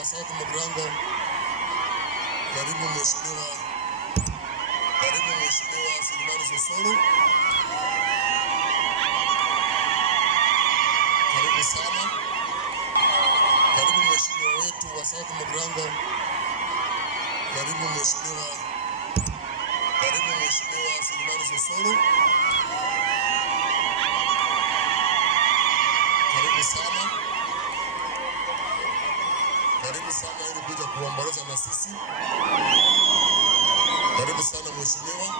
wa South Mugrango. Karibu mheshimiwa. Karibu mheshimiwa Silvano Sosoro. Karibu sana. Karibu mheshimiwa wetu wa South Mugrango. Karibu mheshimiwa. Karibu mheshimiwa Silvano Sosoro. Karibu sana. Karibu sana ili kuja kuomboleza na sisi. Karibu sana mheshimiwa.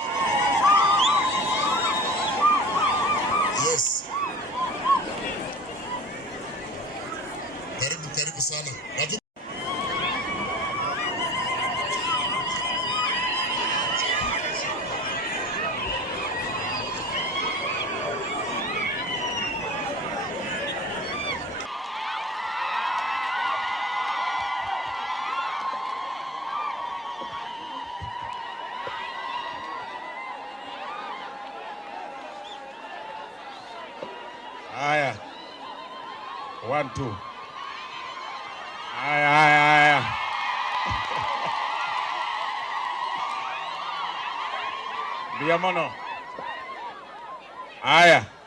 Yes. Karibu sana. Haya. 1 2. Haya. Biamono. Haya.